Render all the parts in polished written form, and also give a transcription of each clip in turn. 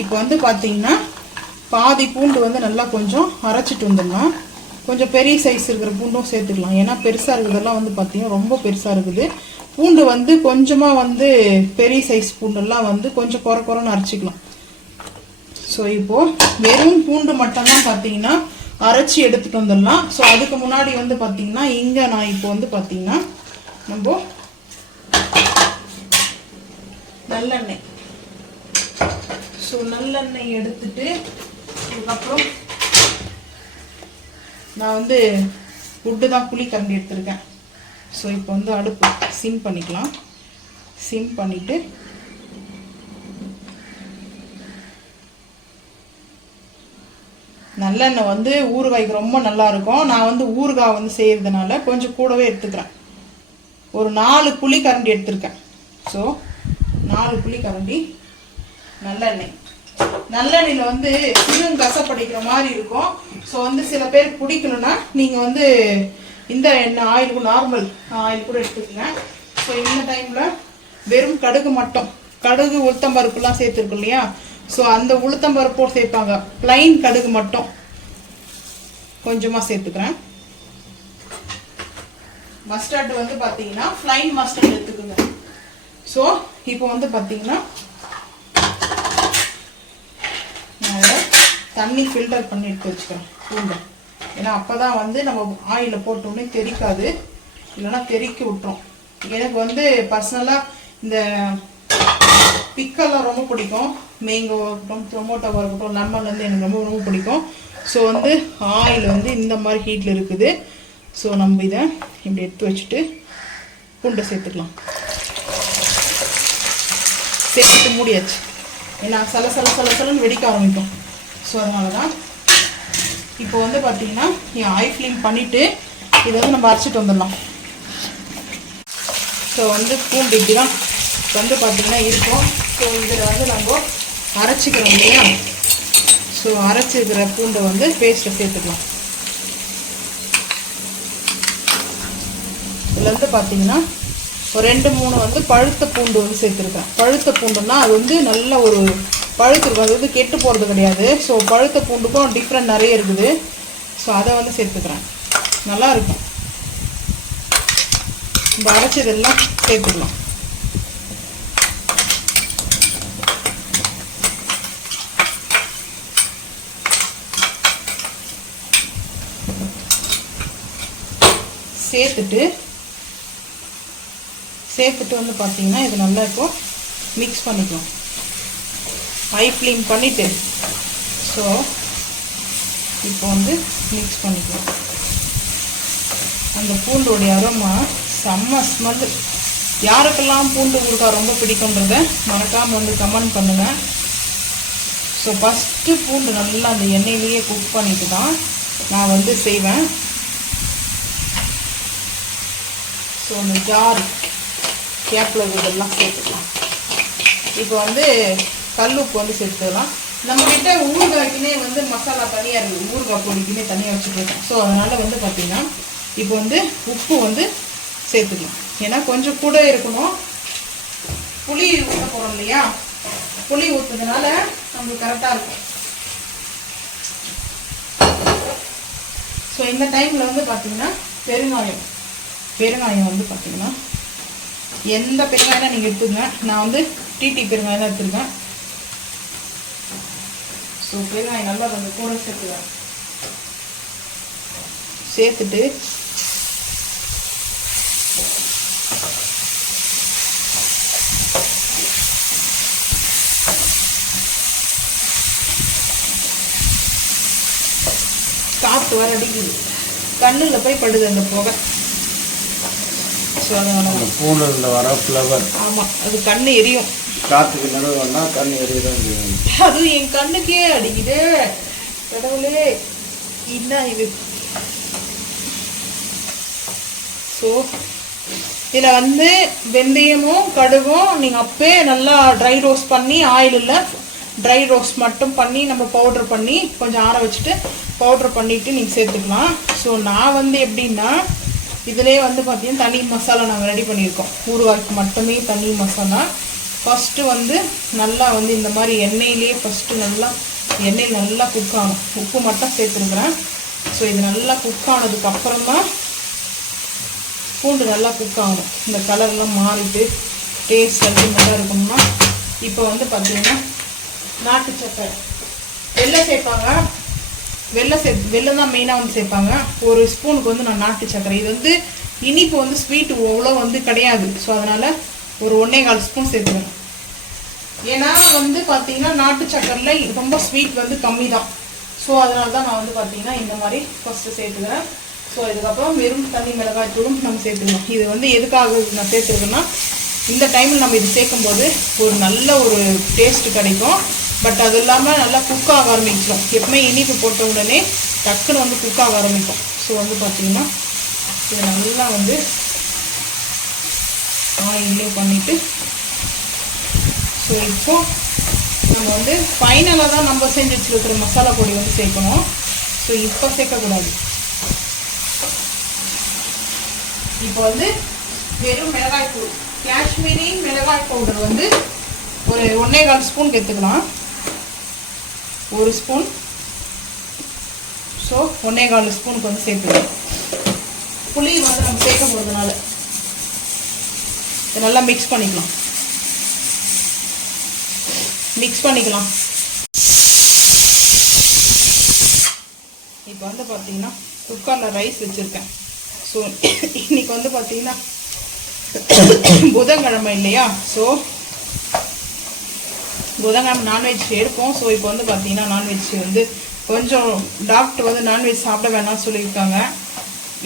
இப்போ வந்து பார்த்தீங்கன்னா பாதி பூண்டு வந்து நல்லா கொஞ்சம் அரைச்சிட்டு வந்துடலாம். கொஞ்சம் பெரிய சைஸ் இருக்கிற பூண்டும் சேர்த்துக்கலாம். ஏன்னா பெருசாக இருக்கிறதெல்லாம் வந்து பார்த்தீங்கன்னா ரொம்ப பெருசாக இருக்குது. பூண்டு வந்து கொஞ்சமாக வந்து பெரிய சைஸ் பூண்டெல்லாம் வந்து கொஞ்சம் குறைன்னு அரைச்சிக்கலாம். ஸோ இப்போது வெறும் பூண்டு மட்டும்தான் பார்த்தீங்கன்னா அரைச்சி எடுத்துகிட்டு வந்துடலாம். ஸோ அதுக்கு முன்னாடி வந்து பார்த்தீங்கன்னா இங்கே நான் இப்போ வந்து பார்த்தீங்கன்னா நம்ம நல்லெண்ணெய், ஸோ நல்லெண்ணெய் எடுத்துட்டு அதுக்கப்புறம் நான் வந்து உட்டு தான் புளி கரண்டி எடுத்திருக்கேன். ஸோ இப்போ வந்து அடுப்பு சிம் பண்ணிக்கலாம். சிம் பண்ணிவிட்டு நல்லெண்ணெய் வந்து ஊறுகாய்க்கு ரொம்ப நல்லா இருக்கும். நான் வந்து ஊறுகாய் வந்து செய்யறதுனால கொஞ்சம் கூடவே எடுத்துக்கிறேன். ஒரு 4 புளி கரண்டி எடுத்திருக்கேன். ஸோ 4 புளி கரண்டி நல்லெண்ணெய். நல்லெண்ணெயில் வந்து சிறும் கசப்படிக்கிற மாதிரி இருக்கும். ஸோ வந்து சில பேர் பிடிக்கணும்னா நீங்கள் வந்து இந்த எண்ணெய் ஆயில் நார்மல் ஆயில் கூட எடுத்துக்கங்க. ஸோ இந்த டைமில் வெறும் கடுகு மட்டும், கடுகு உளுத்தம்பருப்புலாம் சேர்த்துருக்கோம் இல்லையா, ஸோ அந்த உளுத்தம்பருப்போடு சேர்ப்பாங்க. பிளைன் கடுகு மட்டும் கொஞ்சமாக சேர்த்துக்கிறேன். மஸ்டர்ட் வந்து பார்த்தீங்கன்னா பிளைன் மஸ்டர்ட் எடுத்துக்குங்க. ஸோ இப்போ வந்து பார்த்தீங்கன்னா நான் தண்ணி ஃபில்டர் பண்ணி எடுத்து வச்சுக்கிறேன் பூண்டை. ஏன்னா அப்போ தான் வந்து நம்ம ஆயிலில் போட்டோன்னே தெறிக்காது, இல்லைன்னா தெறிக்கி விட்டுரும். எனக்கு வந்து பர்சனலாக இந்த பிக்கெல்லாம் ரொம்ப பிடிக்கும். மேங்கோவாக இருக்கட்டும், டொமோட்டோவாக இருக்கட்டும், லெமன் வந்து எனக்கு ரொம்ப ரொம்ப பிடிக்கும். ஸோ வந்து ஆயில் வந்து இந்த மாதிரி ஹீட்டில் இருக்குது. ஸோ நம்ம இதை இப்படி எடுத்து வச்சுட்டு பூண்டை சேர்த்துக்கலாம். சேர்த்துட்டு மூடியாச்சு. ஏன்னா சலன்னு வெடிக்க ஆரம்பிக்கும். ஸோ அதனால தான் இப்போ வந்து பார்த்தீங்கன்னா ஐ ஃப்ளேம் பண்ணிவிட்டு இதை வந்து நம்ம அரைச்சிட்டு வந்துடலாம். ஸோ வந்து பூண்டு இப்படி தான் வந்து பார்த்தீங்கன்னா இருக்கும். ஸோ இதில் வந்து நம்ம அரைச்சிக்கிறோம் இல்லையா, ஸோ அரைச்சிருக்கிற பூண்டை வந்து பேஸ்ட்டை சேர்த்துக்கலாம். இதில் வந்து பார்த்தீங்கன்னா ஒரு 2-3 வந்து பழுத்த பூண்டு வந்து சேர்த்துருக்கேன். பழுத்த பூண்டுன்னா அது வந்து நல்ல ஒரு பழுத்துருக்கும், அது வந்து கெட்டு போகிறது கிடையாது. ஸோ பழுத்த பூண்டுக்கும் டிஃப்ரெண்ட் நிறைய இருக்குது. ஸோ அதை வந்து சேர்த்துக்கிறேன், நல்லா இருக்கும். இந்த அரைச்சதெல்லாம் சேர்த்துக்கலாம். சேர்த்துட்டு வந்து பார்த்தீங்கன்னா இது நல்லா இருக்கும். மிக்ஸ் பண்ணிக்கலாம். ஐ ஃப்ளேம் பண்ணிவிட்டு ஸோ இப்போ வந்து மிக்ஸ் பண்ணிக்கலாம். அந்த பூண்டோடைய அரோமா செம்ம ஸ்மெல்லு. யாருக்கெல்லாம் பூண்டு ஊறுகாய் ரொம்ப பிடிக்குன்றத மறக்காமல் வந்து கமெண்ட் பண்ணுங்கள். ஸோ ஃபஸ்ட்டு பூண்டு நல்லா அந்த எண்ணெயிலேயே குக் பண்ணிட்டு தான் நான் வந்து செய்வேன். ஸோ அந்த ஜார் கேப்பில் இதெல்லாம் சேர்த்துக்கலாம். இப்போ வந்து கல்லுப்பு வந்து சேர்த்துக்கலாம். நம்மக்கிட்ட ஊறுகாய்க்குனே வந்து மசாலா தனியாக இருக்குது, ஊறுகாய் பொடிக்குனே தனியாக வச்சுருக்கோம். ஸோ அதனால் வந்து பார்த்திங்கன்னா இப்போ வந்து உப்பு வந்து சேர்த்துக்கலாம். ஏன்னா கொஞ்சம் கூட இருக்கணும். புளி ஊற்ற போகிறோம் இல்லையா, புளி ஊற்றுறதுனால நம்மளுக்கு கரெக்டாக இருக்கும். ஸோ இந்த டைமில் வந்து பார்த்திங்கன்னா பெருங்காயம் வந்து பார்த்திங்கன்னா எந்த பெருங்காயம் நீங்கள் எடுத்துங்க. நான் வந்து டிடி பெருங்காயம் தான் எடுத்துருக்கேன். ஸோ பெருங்காயம் நல்லா கொஞ்சம் கூட சேர்த்துவேன். சேர்த்துட்டு காற்று வர அடிக்குது, கண்ணில் போய் படுது அந்த புகை. ஸோ அதனால பூண்டில் வர ஃப்ளவர், ஆமாம், அது கண்ணு எரியும். காற்றுக்கு நடுவுன்னா கண்ணு எரியுதான். அது என் கண்ணுக்கே அடிக்குது. கடவுளே, என்ன இது? ஸோ இதில் வந்து வெந்தயமும் கடுகும் நீங்கள் அப்பே நல்லா ட்ரை ரோஸ்ட் பண்ணி, ஆயிலில் ட்ரை ரோஸ்ட் மட்டும் பண்ணி நம்ம பவுட்ரு பண்ணி கொஞ்சம் ஆற வச்சுட்டு பவுட்ரு பண்ணிவிட்டு நீங்கள் சேர்த்துக்கலாம். ஸோ நான் வந்து எப்படின்னா இதிலே வந்து பார்த்தீங்கன்னா தனி மசாலா நாங்கள் ரெடி பண்ணியிருக்கோம். ஊறுகாய்க்கு மட்டுமே தனி மசாலா. ஃபஸ்ட்டு வந்து நல்லா வந்து இந்த மாதிரி எண்ணெயிலேயே ஃபஸ்ட்டு நல்லா எண்ணெயில் நல்லா குக் ஆகும். உப்பு மட்டும் சேர்த்துருக்குறேன். ஸோ இது நல்லா குக் ஆனதுக்கப்புறம் தான் பூண்டு நல்லா குக் ஆகணும். இந்த கலர்லாம் மாறிட்டு டேஸ்ட் நல்லா இருக்கணும்னா இப்போ வந்து பார்த்திங்கன்னா நாட்டு சக்கரை வெள்ளை சேர்ப்பாங்க. வெள்ளம் தான் மெயினாக வந்து சேர்ப்பாங்க. ஒரு ஸ்பூனுக்கு வந்து நான் நாட்டு சக்கரை, இது வந்து இனிப்பு வந்து ஸ்வீட்டு அவ்வளோ வந்து கிடையாது. ஸோ அதனால் ஒரு 1.25 ஸ்பூன் சேர்த்துவேன். ஏன்னா வந்து பார்த்தீங்கன்னா நாட்டு சக்கரையில் ரொம்ப ஸ்வீட் வந்து கம்மி தான். ஸோ அதனால தான் நான் வந்து பார்த்தீங்கன்னா இந்த மாதிரி ஃபஸ்ட்டு சேர்த்துக்கிறேன். ஸோ இதுக்கப்புறம் வெறும் தனி மிளகாய் தூளும் நம்ம சேர்த்துக்கலாம். இது வந்து எதுக்காக நான் சேர்த்துருக்கேன்னா இந்த டைமில் நம்ம இது சேர்க்கும்போது ஒரு நல்ல ஒரு டேஸ்ட்டு கிடைக்கும். பட் அது இல்லாமல் நல்லா குக் ஆக ஆரம்பிக்கும். எப்பவுமே இனிப்பு போட்ட உடனே டக்குன்னு வந்து குக் ஆக ஆரம்பிக்கும். ஸோ வந்து பார்த்திங்கன்னா இது நல்லா வந்து ஆயிலே பண்ணிவிட்டு ஸோ இப்போ நம்ம வந்து ஃபைனலாக தான் நம்ம செஞ்சு வச்சுருக்கிற மசாலா பொடி வந்து சேர்க்கணும். ஸோ இப்போ சேர்க்கக்கூடாது. இப்போ வந்து வெறும் மிளகாய் தூள், காஷ்மீரி மிளகாய் பவுடர் வந்து ஒரு 1.25 ஸ்பூன் எடுத்துக்கலாம். 1 ஸ்பூன். ஸோ 1.25 ஸ்பூனுக்கு வந்து சேர்த்துக்கலாம். புளி வந்து நம்ம சேர்க்க போகிறதுனால இதை நல்லா மிக்ஸ் பண்ணிக்கலாம். இப்போ வந்து பார்த்தீங்கன்னா குக்கரில் ரைஸ் வச்சுருக்கேன். ஸோ இன்னைக்கு வந்து பார்த்தீங்கன்னா புதன்கிழமை இல்லையா? ஸோ புதன்கிழமை நான்வெஜ் எடுப்போம். ஸோ இப்போ வந்து பார்த்தீங்கன்னா நான்வெஜ் வந்து கொஞ்சம் டாக்டர் வந்து நான்வெஜ் சாப்பிட வேணாம்னு சொல்லியிருக்காங்க.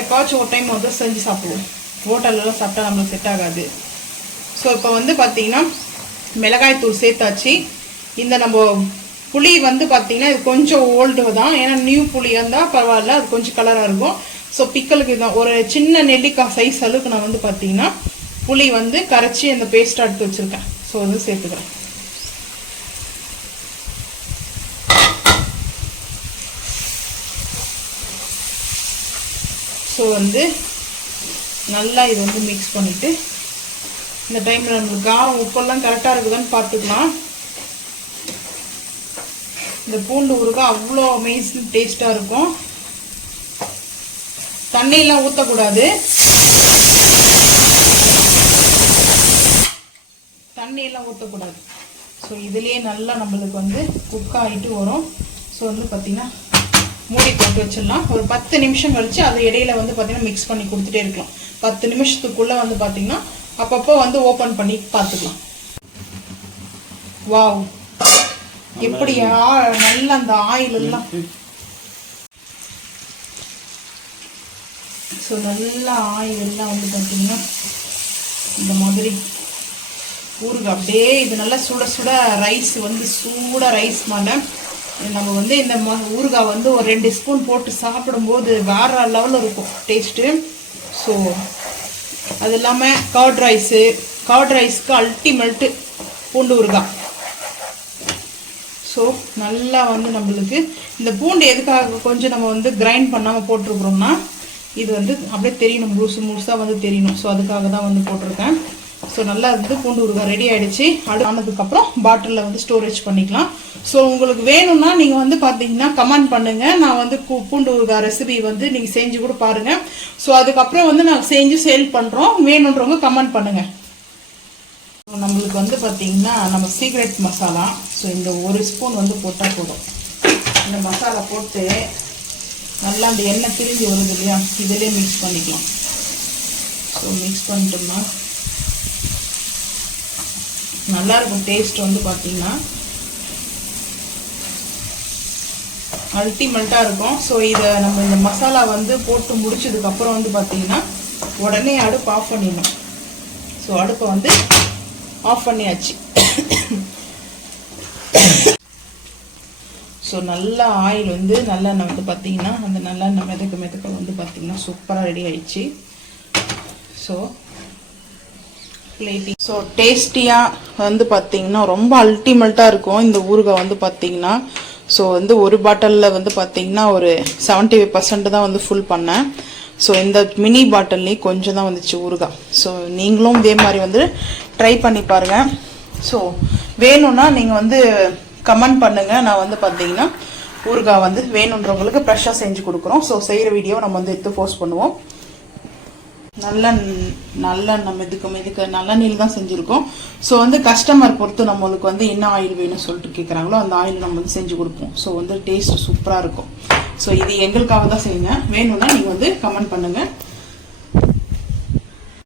எப்பாச்சும் ஒரு டைம் வந்து செஞ்சு சாப்பிடுவோம். ஹோட்டல்லாம் சாப்பிட்டா நம்மளுக்கு செட் ஆகாது. ஸோ இப்போ வந்து பார்த்தீங்கன்னா மிளகாய் தூள் சேர்த்தாச்சு. இந்த நம்ம புளி வந்து பார்த்தீங்கன்னா இது கொஞ்சம் ஓல்டு தான். ஏன்னா நியூ புளியாக இருந்தால் பரவாயில்ல, அது கொஞ்சம் கலராக இருக்கும். ஸோ பிக்கலுக்கு தான் ஒரு சின்ன நெல்லிக்காய் சைஸ் அளவுக்கு நான் வந்து பார்த்தீங்கன்னா புளி வந்து கரைச்சி அந்த பேஸ்ட் எடுத்து வச்சுருக்கேன். ஸோ வந்து சேர்த்துக்கிறேன். ஸோ வந்து நல்லா இது வந்து மிக்ஸ் பண்ணிவிட்டு இந்த டைமில் நம்மளுக்கு காரம் உப்பெல்லாம் கரெக்டாக இருக்குதுன்னு பார்த்துக்கலாம். இந்த பூண்டு ஊறுகாய் அவ்வளோ அமேசிங் டேஸ்ட்டாக இருக்கும். தண்ணியெல்லாம் ஊற்றக்கூடாது. ஸோ இதுலேயே நல்லா நம்மளுக்கு வந்து குக் ஆகிட்டு வரும். ஸோ வந்து பார்த்திங்கன்னா மூடி போட்டு வச்சிடலாம். ஒரு 10 நிமிஷம் கழிச்சு அதை இடையில வந்து பார்த்தீங்கன்னா மிக்ஸ் பண்ணி கொடுத்துட்டே இருக்கலாம். 10 நிமிஷத்துக்குள்ளே வந்து பார்த்தீங்கன்னா அப்பப்போ வந்து ஓப்பன் பண்ணி பார்த்துக்கலாம். வாவ், எப்படி நல்லா அந்த ஆயில் எல்லாம் ஸோ நல்லா ஆயில் எல்லாம் வந்து பார்த்தீங்கன்னா இந்த மாதிரி ஊறுகாய் அப்படியே இது நல்லா சுட சுட ரைஸ் வந்து சூட ரைஸ் மேலே நம்ம வந்து இந்த ஊறுகாய் வந்து ஒரு 2 ஸ்பூன் போட்டு சாப்பிடும்போது வேற லெவலில் இருக்கும் டேஸ்ட்டு. ஸோ அது இல்லாமல் கர்ட் ரைஸ்க்கு அல்டிமேட்டு பூண்டு ஊறுகாய். ஸோ நல்லா வந்து நம்மளுக்கு இந்த பூண்டு எதுக்காக கொஞ்சம் நம்ம வந்து கிரைண்ட் பண்ணாமல் போட்டிருக்கிறோம்னா இது வந்து அப்படியே தெரியணும், முழுசாக வந்து தெரியணும். ஸோ அதுக்காக தான் வந்து போட்டிருக்கேன். ஸோ நல்லா வந்து பூண்டு ஊறுகாய் ரெடி ஆகிடுச்சு. ஆனதுக்கப்புறம் பாட்டிலில் வந்து ஸ்டோரேஜ் பண்ணிக்கலாம். ஸோ உங்களுக்கு வேணும்னா நீங்கள் வந்து பார்த்தீங்கன்னா கமெண்ட் பண்ணுங்கள். நான் வந்து பூண்டு ஊறுகாய் ரெசிபி வந்து நீங்கள் செஞ்சு கூட பாருங்கள். ஸோ அதுக்கப்புறம் வந்து நாங்கள் செஞ்சு சேல் பண்ணுறோம். வேணுன்றவங்க கமெண்ட் பண்ணுங்கள். நம்மளுக்கு வந்து பார்த்தீங்கன்னா நம்ம சீக்ரெட் மசாலா. ஸோ இந்த 1 ஸ்பூன் வந்து போட்டால் போதும். இந்த மசாலா போட்டு நல்லா அந்த எண்ணெய் பிரிஞ்சு வருது இல்லையா, இதிலே மிக்ஸ் பண்ணிக்கலாம். ஸோ மிக்ஸ் பண்ணிட்டோம்னா நல்லாயிருக்கும். டேஸ்ட் வந்து பார்த்தீங்கன்னா அல்டிமேட்டாக இருக்கும். ஸோ இதை நம்ம இந்த மசாலா வந்து போட்டு முடிச்சதுக்கப்புறம் வந்து பார்த்தீங்கன்னா உடனே அடுப்பு ஆஃப் பண்ணிடணும். ஸோ அடுப்பை வந்து ஆஃப் பண்ணியாச்சு. ஸோ நல்லா ஆயில் வந்து நல்லெண்ணெய் வந்து பார்த்தீங்கன்னா அந்த நல்லெண்ணெய் மெதக்க வந்து பார்த்தீங்கன்னா சூப்பராக ரெடி ஆயிடுச்சு. ஸோ பிளேட்டிங் ஸோ டேஸ்டியாக வந்து பார்த்தீங்கன்னா ரொம்ப அல்டிமேட்டாக இருக்கும் இந்த ஊறுகாய் வந்து பார்த்தீங்கன்னா. ஸோ வந்து ஒரு பாட்டிலில் வந்து பார்த்தீங்கன்னா ஒரு 75% தான் வந்து ஃபுல் பண்ணேன். ஸோ இந்த மினி பாட்டில்லேயே கொஞ்சம் தான் வந்துச்சு ஊறுகாய். ஸோ நீங்களும் இதே மாதிரி வந்து ட்ரை பண்ணி பாருங்கள். ஸோ வேணும்னா நீங்கள் வந்து கமெண்ட் பண்ணுங்கள். நான் வந்து பார்த்தீங்கன்னா ஊறுகாய் வந்து வேணுன்றவங்களுக்கு ஃப்ரெஷ்ஷாக செஞ்சு கொடுக்குறோம். ஸோ செய்கிற வீடியோ நம்ம வந்து எடுத்து போஸ்ட் பண்ணுவோம். நல்ல நம்ம இதுக்கு நல்லெண்ணெயில் தான் செஞ்சுருக்கோம். ஸோ வந்து கஸ்டமர் பொறுத்து நம்மளுக்கு வந்து என்ன ஆயில் வேணும்னு சொல்லிட்டு கேட்குறாங்களோ அந்த ஆயில் நம்ம வந்து செஞ்சு கொடுப்போம். ஸோ வந்து டேஸ்ட் சூப்பராக இருக்கும். ஸோ இது எங்களுக்காக தான் செய்யுங்க. வேணும்னா நீங்கள் வந்து கமெண்ட் பண்ணுங்கள்.